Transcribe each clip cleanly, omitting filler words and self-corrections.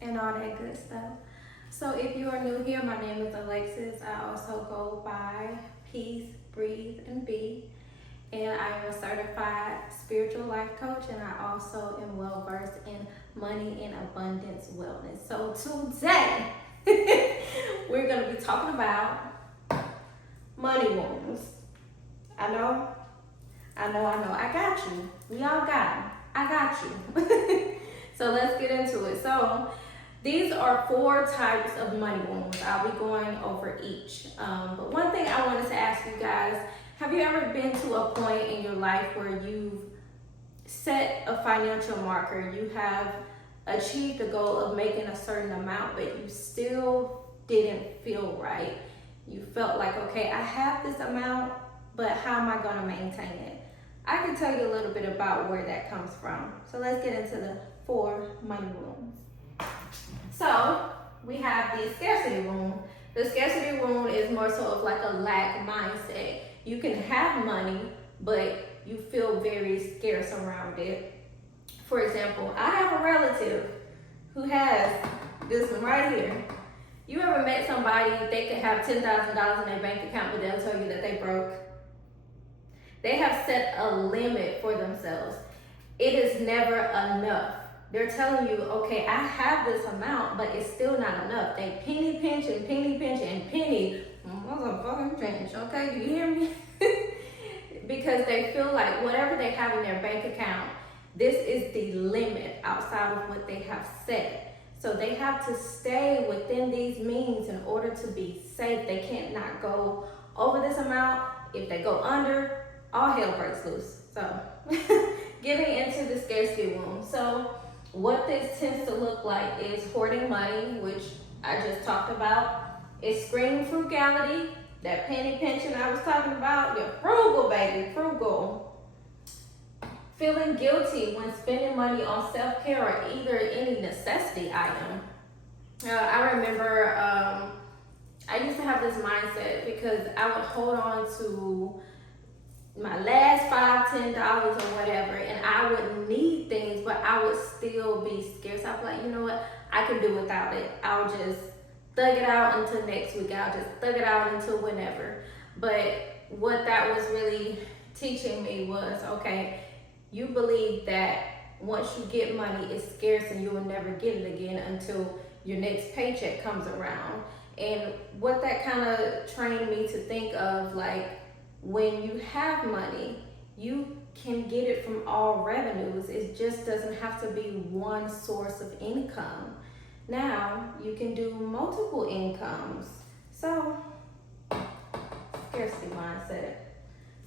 and all that good stuff. So if you are new here, my name is Alexis. I also go by Peace, Breathe, and Be. And I am a certified spiritual life coach, and I also am well versed in money and abundance wellness. So today, we're going to be talking about money wounds. I know. I got you. We all got them. I got you. So let's get into it. So these are 4 types of money wounds. I'll be going over each. But one thing I wanted to ask you guys, have you ever been to a point in your life where you've set a financial marker, you have achieved the goal of making a certain amount, but you still didn't feel right? You felt like, okay, I have this amount, but how am I going to maintain it? I can tell you a little bit about where that comes from. So let's get into the 4 money wounds. So we have the scarcity wound. The scarcity wound is more so of like a lack mindset. You can have money, but you feel very scarce around it. For example, I have a relative who has this one right here. You ever met somebody, they could have $10,000 in their bank account, but they'll tell you that they broke? They have set a limit for themselves. It is never enough. They're telling you, okay, I have this amount, but it's still not enough. They penny pinch and penny motherfucking pinch, okay? Do you hear me? Because they feel like whatever they have in their bank account, this is the limit outside of what they have set. So they have to stay within these means in order to be safe. They can't not go over this amount. If they go under, all hell breaks loose. So getting into the scarcity wound. So what this tends to look like is hoarding money, which I just talked about. It's screaming frugality, that penny pinching I was talking about. You're frugal, baby, frugal. Feeling guilty when spending money on self-care or either any necessity item. I remember I used to have this mindset because I would hold on to my last $5, $10 or whatever, and I would need things, but I would still be scarce. I'd be like, you know what, I can do without it. I'll just thug it out until next week. I'll just thug it out until whenever. But what that was really teaching me was, okay, you believe that once you get money, it's scarce and you will never get it again until your next paycheck comes around. And what that kind of trained me to think of, like, when you have money, you can get it from all revenues. It just doesn't have to be one source of income. Now, you can do multiple incomes. So, scarcity mindset.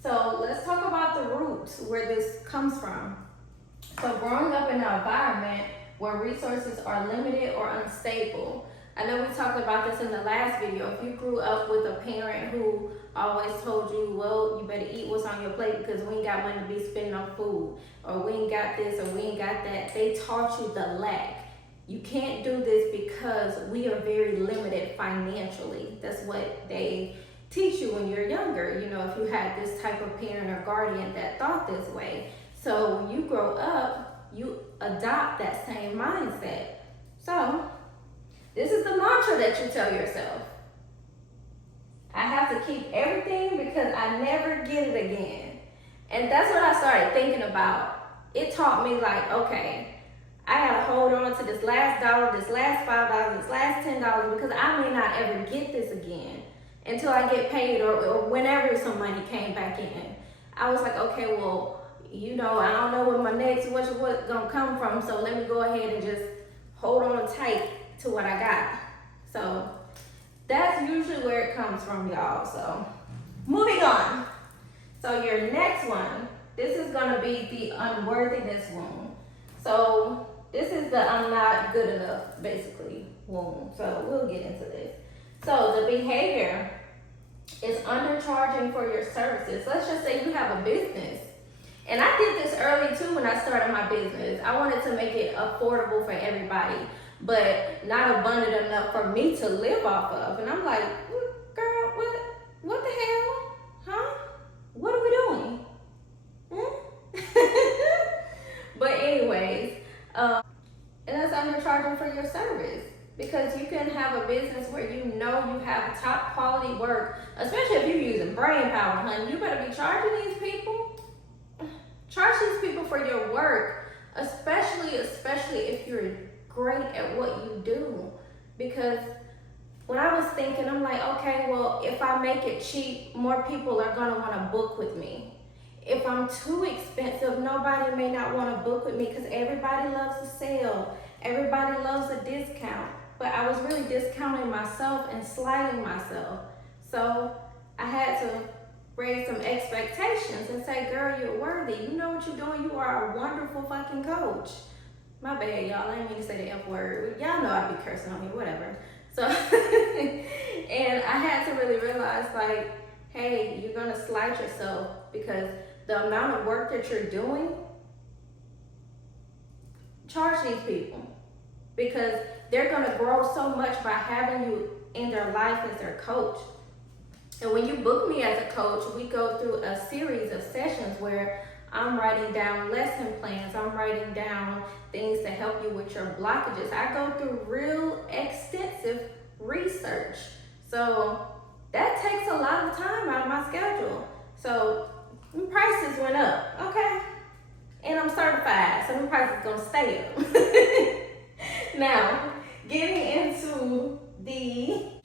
So, let's talk about the roots, where this comes from. So, growing up in an environment where resources are limited or unstable. I know we talked about this in the last video. If you grew up with a parent who always told you, well, you better eat what's on your plate because we ain't got money to be spending on food, or we ain't got this, or we ain't got that. They taught you the lack. You can't do this because we are very limited financially. That's what they teach you when you're younger. You know, if you had this type of parent or guardian that thought this way. So when you grow up, you adopt that same mindset. So this is the mantra that you tell yourself. I have to keep everything because I never get it again. And that's what I started thinking about. It taught me, like, okay, I gotta hold on to this last dollar, this last $5, this last $10 because I may not ever get this again until I get paid or whenever some money came back in. I was like, okay, well, you know, I don't know where my next what's gonna come from, so let me go ahead and just hold on tight to what I got. So that's usually where it comes from, y'all. So moving on. So your next one, this is gonna be the unworthiness wound. So this is the I'm not good enough, basically, wound. So we'll get into this. So the behavior is undercharging for your services. Let's just say you have a business. And I did this early too when I started my business. I wanted to make it affordable for everybody, but not abundant enough for me to live off of. And I'm like, girl, what the hell? Huh? What are we doing? But anyways, and that's undercharging charging for your service. Because you can have a business where you know you have top quality work, especially if you're using brain power, honey. You better be charging these people. Charge these people for your work, especially if you're great at what you do. Because when I was thinking, I'm like, okay, well, if I make it cheap, more people are gonna wanna book with me. If I'm too expensive, nobody may not wanna book with me because everybody loves a sale. Everybody loves a discount. But I was really discounting myself and slighting myself. So I had to raise some expectations and say, girl, you're worthy. You know what you're doing. You are a wonderful fucking coach. My bad, y'all. I didn't mean to say the F word. Y'all know I be cursing on here, whatever. So, and I had to really realize, like, hey, you're going to slight yourself because the amount of work that you're doing, charge these people. Because they're going to grow so much by having you in their life as their coach. And when you book me as a coach, we go through a series of sessions where I'm writing down lesson plans. I'm writing down things to help you with your blockages. I go through real extensive research. So that takes a lot of time out of my schedule. So the prices went up, okay? And I'm certified, so the prices gonna stay up. Now, getting into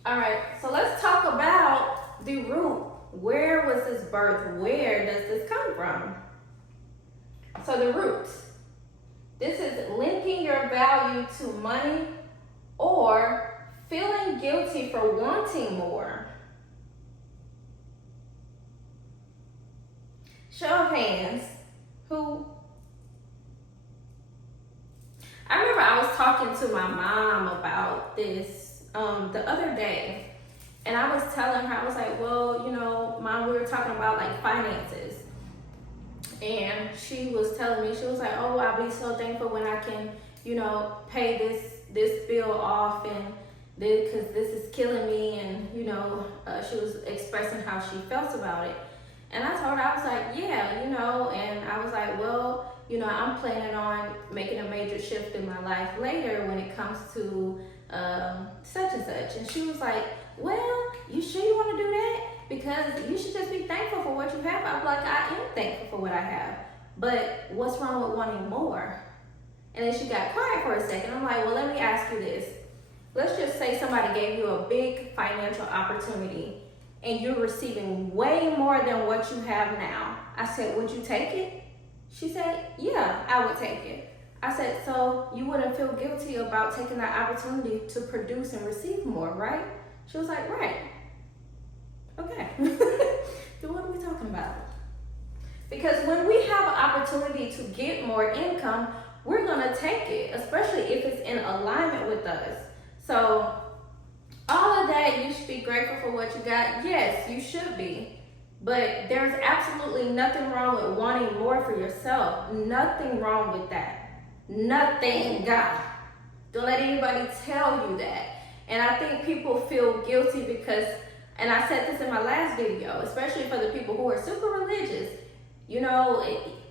all right, so let's talk about the root. Where was this birth? Where does this come from? So the roots. This is linking your value to money or feeling guilty for wanting more. Show of hands. Who? I remember I was talking to my mom about this the other day, and I was telling her, I was like, well, you know, Mom, we were talking about like finances, and she was telling me, she was like, oh, I'll be so thankful when I can, you know, pay this bill off, and because this is killing me, and you know, she was expressing how she felt about it. And I told her, I was like, yeah, you know, and I was like, well, you know, I'm planning on making a major shift in my life later when it comes to such and such. And she was like, well, you sure you want to do that? Because you should just be thankful for what you have. I'm like, I am thankful for what I have. But what's wrong with wanting more? And then she got quiet for a second. I'm like, well, let me ask you this. Let's just say somebody gave you a big financial opportunity and you're receiving way more than what you have now. I said, would you take it? She said, yeah, I would take it. I said, so you wouldn't feel guilty about taking that opportunity to produce and receive more, right? She was like, right. Okay. Then what are we talking about? Because when we have an opportunity to get more income, we're gonna take it, especially if it's in alignment with us. So all of that, you should be grateful for what you got. Yes, you should be. But there's absolutely nothing wrong with wanting more for yourself. Nothing wrong with that. Nothing, God. Don't let anybody tell you that. And I think people feel guilty because, and I said this in my last video, especially for the people who are super religious, you know,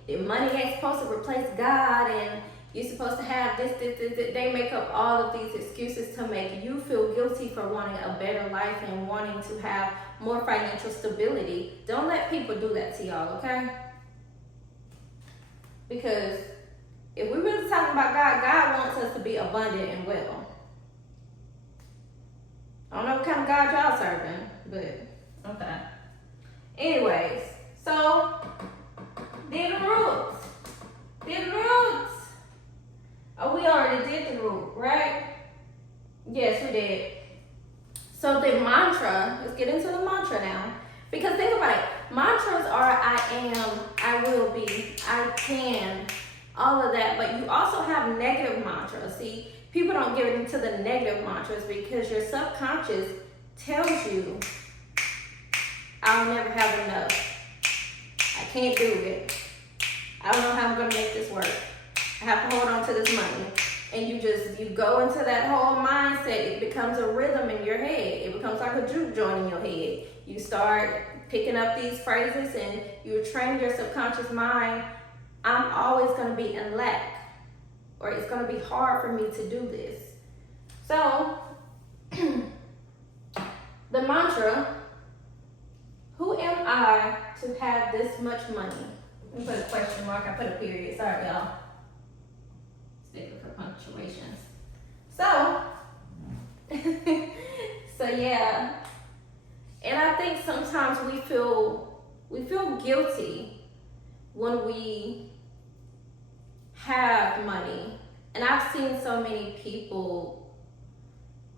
money ain't supposed to replace God, and you're supposed to have this. They make up all of these excuses to make you feel guilty for wanting a better life and wanting to have more financial stability. Don't let people do that to y'all, okay? Because if we're really talking about God, God wants us to be abundant and well. I don't know what kind of God y'all serving, but okay. Anyways, so did the roots. Oh, we already did the root, right? Yes, we did. So the mantra, let's get into the mantra now. Because think about it, mantras are I am, I will be, I can, all of that. But you also have negative mantras. See, people don't get into the negative mantras because your subconscious tells you, I'll never have enough. I can't do it. I don't know how I'm gonna make this work. I have to hold on to this money. And you go into that whole mindset. It becomes a rhythm in your head. It becomes like a juke joint in your head. You start picking up these phrases and you train your subconscious mind, I'm always gonna be in lack. or it's going to be hard for me to do this. So the mantra, who am I to have this much money? Let me put a question mark. I put a period. Sorry, y'all. Stick for punctuations. So, yeah. And I think sometimes we feel guilty when we have money. And I've seen so many people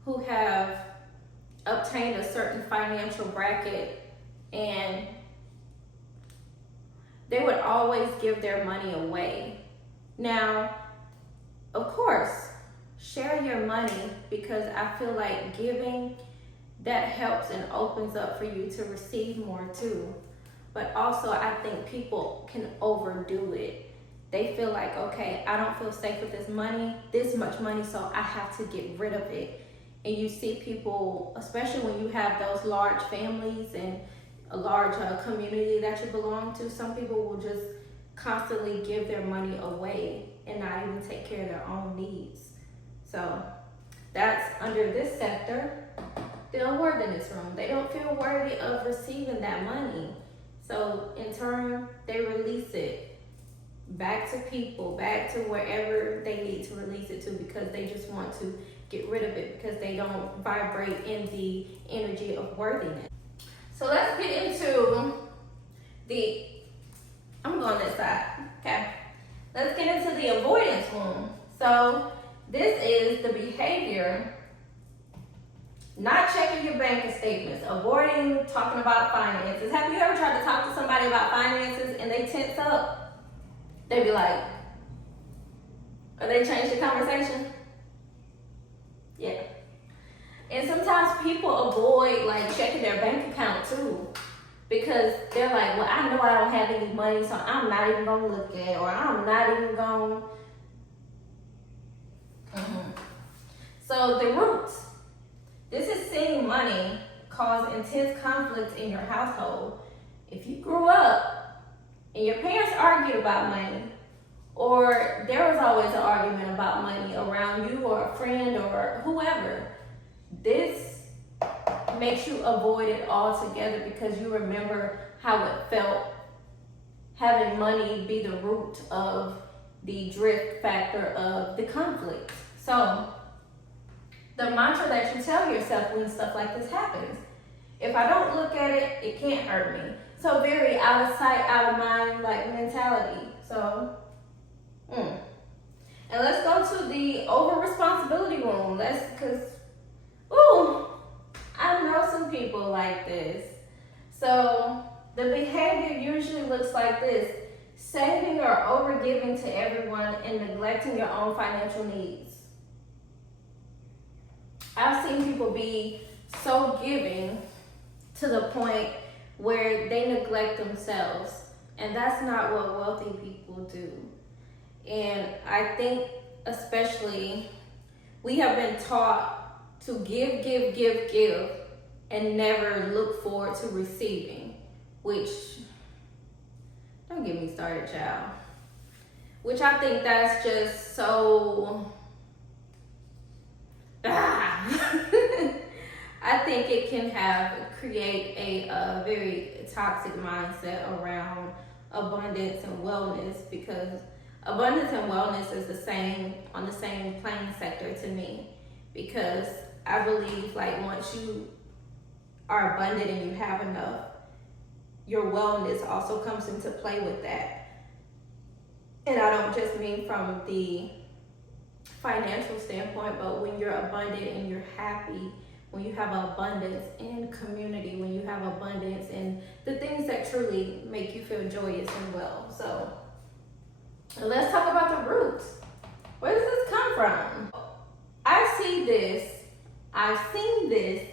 who have obtained a certain financial bracket, and they would always give their money away. Now, of course, share your money, because I feel like giving, that helps and opens up for you to receive more too. But also, I think people can overdo it. They feel like, okay, I don't feel safe with this much money, so I have to get rid of it. And you see people, especially when you have those large families and a large community that you belong to, some people will just constantly give their money away and not even take care of their own needs. So that's under this sector, the unworthiness room. They don't feel worthy of receiving that money. So in turn, they release it back to people, back to wherever they need to release it to, because they just want to get rid of it, because they don't vibrate in the energy of worthiness. So let's get into I'm going this side, okay? Let's get into the avoidance wound. So this is the behavior, not checking your bank statements, avoiding talking about finances. Have you ever tried to talk to somebody about finances and they tense up? They be like, or they change the conversation? Yeah. And sometimes people avoid like checking their bank account too, because they're like, well, I know I don't have any money, so I'm not even gonna look at it, or I'm not even gonna. So the roots. This is seeing money cause intense conflict in your household. If you grew up and your parents argued about money, or there was always an argument about money around you or a friend or whoever, this makes you avoid it altogether, because you remember how it felt having money be the root of the drift factor of the conflict. So the mantra that you tell yourself when stuff like this happens: if I don't look at it, it can't hurt me. So very out of sight, out of mind like mentality. So and let's go to the over responsibility room. I know some people like this. So the behavior usually looks like this: saving or overgiving to everyone and neglecting your own financial needs. I've seen people be so giving to the point where they neglect themselves, and that's not what wealthy people do. And I think especially we have been taught to give, and never look forward to receiving, which, don't get me started, child. Which I think that's just so, I think it can create a very toxic mindset around abundance and wellness, because abundance and wellness is on the same plane sector to me, because I believe like once you are abundant and you have enough, your wellness also comes into play with that. And I don't just mean from the financial standpoint, but when you're abundant and you're happy, when you have abundance in community, when you have abundance in the things that truly make you feel joyous and well. So let's talk about the roots. Where does this come from? I've seen this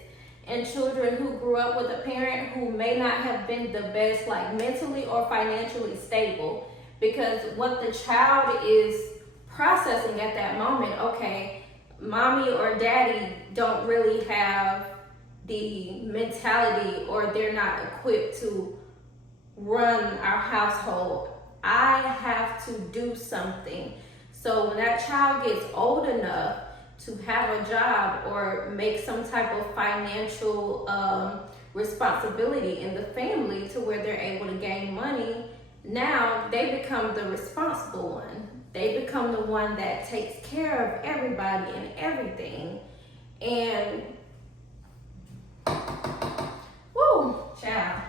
in children who grew up with a parent who may not have been the best, like mentally or financially stable, because what the child is processing at that moment, okay, mommy or daddy don't really have the mentality, or they're not equipped to run our household. I have to do something. So when that child gets old enough to have a job or make some type of financial responsibility in the family to where they're able to gain money, now they become the responsible one. They become the one that takes care of everybody and everything. And woo, child.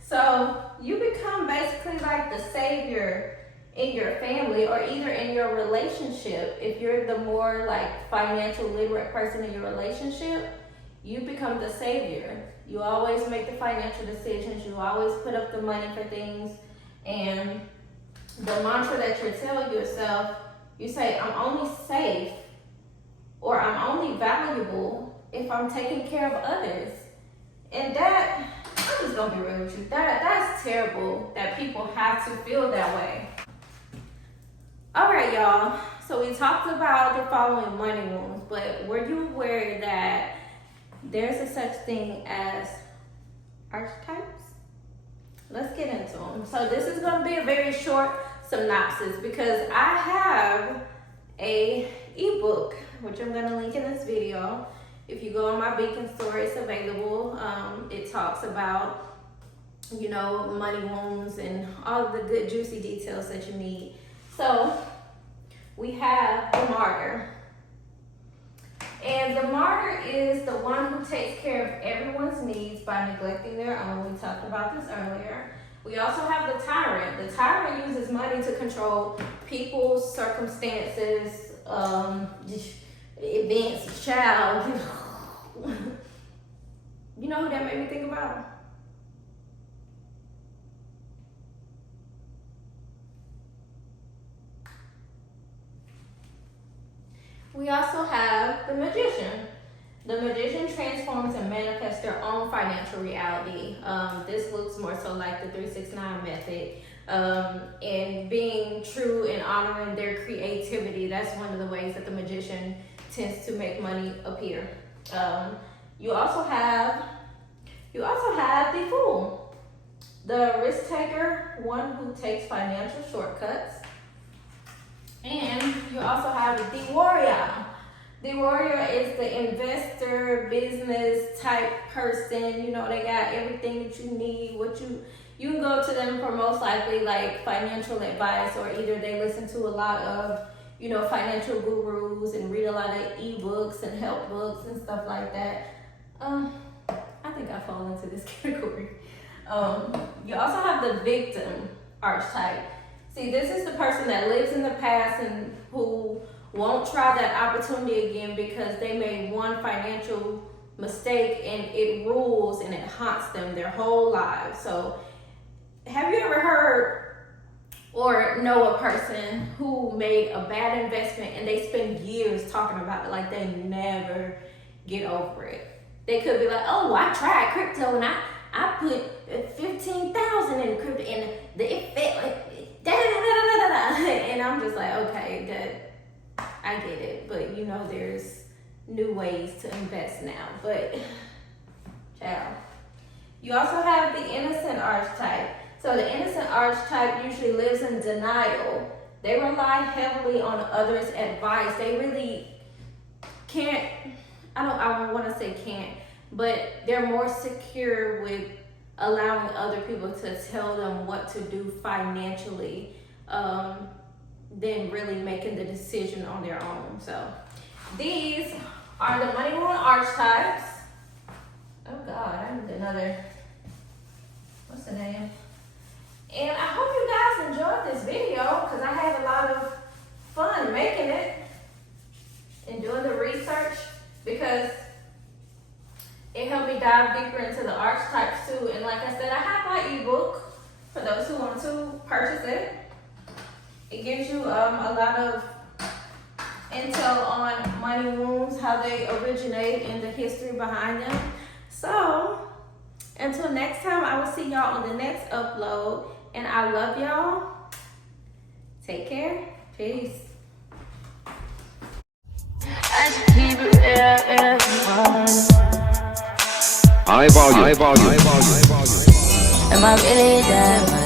So you become basically like the savior in your family, or either in your relationship. If you're the more like financial literate person in your relationship, you become the savior. You always make the financial decisions. You always put up the money for things. And the mantra that you're telling yourself, you say, I'm only safe or I'm only valuable if I'm taking care of others. And that, I'm just gonna be real with you, that's terrible that people have to feel that way. All right, y'all. So we talked about the following money wounds, but were you aware that there's a such thing as archetypes? Let's get into them. So this is going to be a very short synopsis because I have a ebook, which I'm going to link in this video. If you go on my Beacon store, it's available. It talks about, you know, money wounds and all of the good juicy details that you need. So we have the martyr. And the martyr is the one who takes care of everyone's needs by neglecting their own. We talked about this earlier. We also have the tyrant. The tyrant uses money to control people's circumstances, events, child. You know who that made me think about? We also have the magician. The magician transforms and manifests their own financial reality. This looks more so like the 369 method. And being true and honoring their creativity, that's one of the ways that the magician tends to make money appear. You also have the fool. The risk taker, one who takes financial shortcuts. And you also have the warrior. The warrior is the investor, business type person. You know, they got everything that you need. You can go to them for most likely like financial advice, or either they listen to a lot of, you know, financial gurus and read a lot of ebooks and help books and stuff like that. I think I fall into this category. You also have the victim archetype. See, this is the person that lives in the past and who won't try that opportunity again because they made one financial mistake and it rules and it haunts them their whole lives. So have you ever heard or know a person who made a bad investment and they spend years talking about it, like they never get over it? They could be like, oh, I tried crypto and I put 15,000 in crypto and it failed. And I'm just like, okay, I get it, but you know, there's new ways to invest now. But child, you also have the innocent archetype. So the innocent archetype usually lives in denial. They rely heavily on others' advice. They really can't, I don't want to say can't, but they're more secure with allowing other people to tell them what to do financially than really making the decision on their own. So these are the money wound archetypes. Oh God, I need another, what's the name? And I hope you guys enjoyed this video because I had a lot of fun making it and doing the research, because it helped me dive deeper into the archetypes too. And like I said, I have my ebook for those who want to purchase it. It gives you a lot of intel on money wounds, how they originate, and the history behind them. So until next time, I will see y'all on the next upload. And I love y'all. Take care. Peace. High volume. Am I really that?